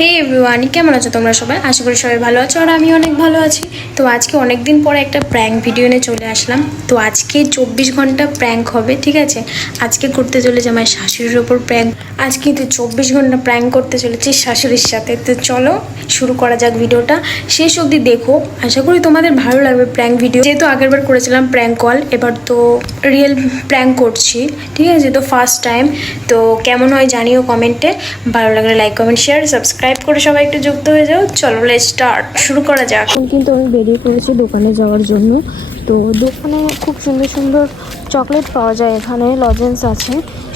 হে everyone, কেমন আছো তোমরা সবাই? আশা করি সবাই ভালো আছো আর আমি অনেক ভালো আছি। তো আজকে অনেক দিন পরে একটা প্র্যাঙ্ক ভিডিও নিয়ে চলে আসলাম। তো আজকে 24 ঘন্টা প্র্যাঙ্ক হবে, ঠিক আছে? আজকে করতে চলেছে আমার শাশুড়ির ওপর প্র্যাঙ্ক। আজকে কিন্তু 24 ঘন্টা প্র্যাঙ্ক করতে চলেছি শাশুড়ির সাথে। তো চলো শুরু করা যাক ভিডিওটা, শেষ অবধি দেখো। আশা করি তোমাদের ভালো লাগবে প্র্যাঙ্ক ভিডিও। যেহেতু আগেরবার করেছিলাম প্র্যাঙ্ক কল, এবার তো রিয়েল প্র্যাঙ্ক করছি, ঠিক আছে? তো ফার্স্ট টাইম। তো কেমন হয় জানিও কমেন্টে। ভালো লাগলে লাইক কমেন্ট শেয়ার সাবস্ক্রাইব করে সবাই একটু যুক্ত হয়ে যাও। চলো লেটস স্টার্ট, শুরু করা যাক। কিন্তু আমি বেরিয়ে পড়েছি দোকানে যাওয়ার জন্য। তো দোকানে খুব সুন্দর সুন্দর চকলেট পাওয়া যায়, এখানে লজেন্স আছে,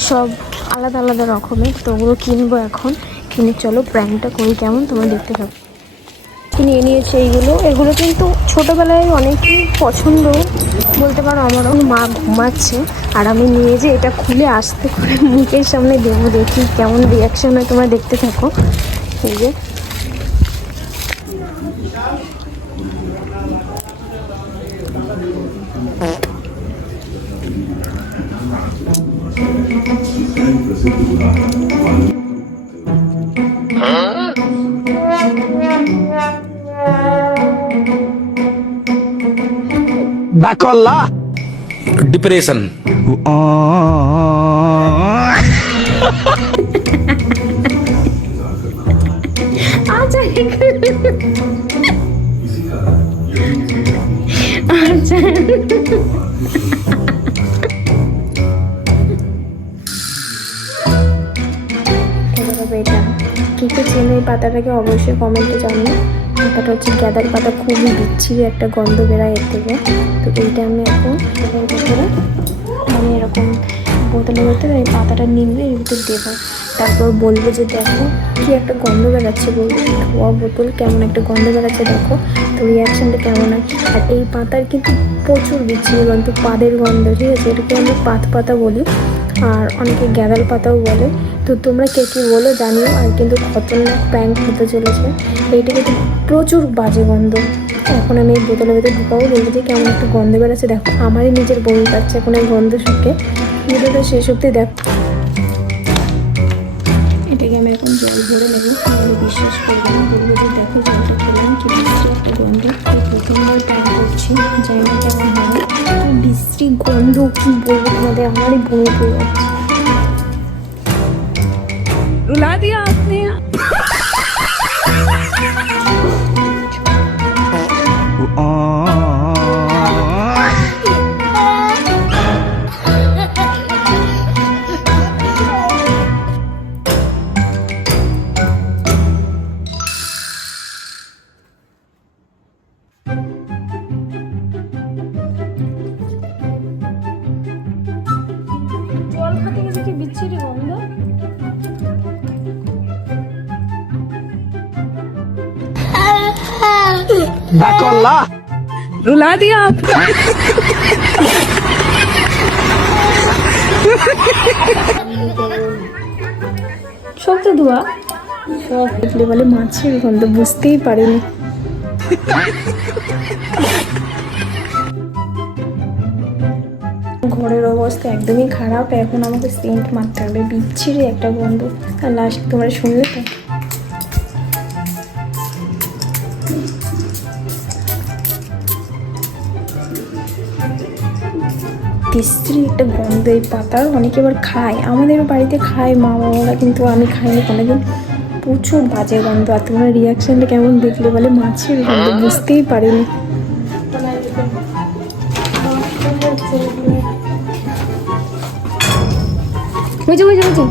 সব আলাদা আলাদা রকমের। তো ওগুলো কিনবো এখন। কিনে চলো প্র্যাঙ্কটা করি, কেমন তোমরা দেখতে থাকো। নিয়ে নিয়েছে এগুলো কিন্তু ছোটোবেলায় অনেকই পছন্দ বলতে পারো আমারও। মা ঘুমাচ্ছে আর আমি নিয়ে যে এটা খুলে আস্তে করে মুখের সামনে দেবো, দেখি কেমন রিয়াকশান হয়, তোমরা দেখতে থাকো। এই যে Bakola डिप्रेशन আচ্ছা আচ্ছা এটা কী কী চেনে এই পাতাটাকে অবশ্যই কমেন্টে জানিও। পাতাটা হচ্ছে গাঁদার পাতা, খুবই বিচ্ছিরি একটা গন্ধ বেরায় এর থেকে। তো এইটা আমি এখন এর ভিতরে আমি এরকম বোতলের ভিতরে এই পাতাটা নিয়ে এর ভিতরে দেবো। তারপর বলবো যে দেখো কি একটা গন্ধ বেরাচ্ছে, বলবো ধোয়া বোতল কেমন একটা গন্ধ বেরাচ্ছে, দেখো তো রিয়াকশানটা কেমন হয়। আর এই পাতার কিন্তু প্রচুর বিচ্ছিরি গন্ধ, পাদের গন্ধ, ঠিক আছে? এটাকে আমরা পাত পাতা বলি, আর অনেকে গ্যাদাল পাতাও বলে। তো তোমরা কে কী বলো জানিও। আর কিন্তু খতরনাক প্র্যাঙ্ক হতে চলেছে, এইটা কিন্তু প্রচুর বাজে গন্ধ। এখন আমি এই বোতলের ভেতরে ঢুকাবো, বলবো যে কেমন একটা গন্ধ বেরোচ্ছে, দেখো আমারই নিজের বমি পাচ্ছে এখন এই গন্ধ শুকে। ভিডিওটা শেষ অবধি দেখো। এটাকে আমি এখন জল ভরে নেবো, তাহলে বিশ্বাস করবো না, বলবো যে দেখো জলটা খেলাম কি বিশ্রী একটা গন্ধ। প্রথমবার প্ল্যান করছি, জানি না কেমন হবে। বিশ্রী গন্ধ কি বলবো তোমাদের, আমারই বমি পেয়ে যাচ্ছে। रुला दिया आपने। জল খাতে গেছে কি বিচ্ছিরি গন্ধ। Bakola रुला दिया आपने। সব তো ধোয়া, সব দেখলে বলে মাছের গন্ধ, বুঝতেই পারিনি। ঘরের অবস্থা একদমই খারাপ, এখন আমাকে সেন্ট মারতে হবে, বিচ্ছিরি একটা গন্ধ। আর লাস্ট তোমরা শুনলে তো। বিশ্রী একটা গন্ধ এই পাতার। অনেকে আবার খায়, আমাদের বাড়িতে খায় মা বাবারা, কিন্তু আমি খাইনি কোনোদিন। প্রচুর বাজে গন্ধ। আর তোমরা রিয়াকশানটা কেমন দেখলে বলে মাছের গন্ধ, বুঝতেই পারিনি। বুঝে বুঝে বুঝে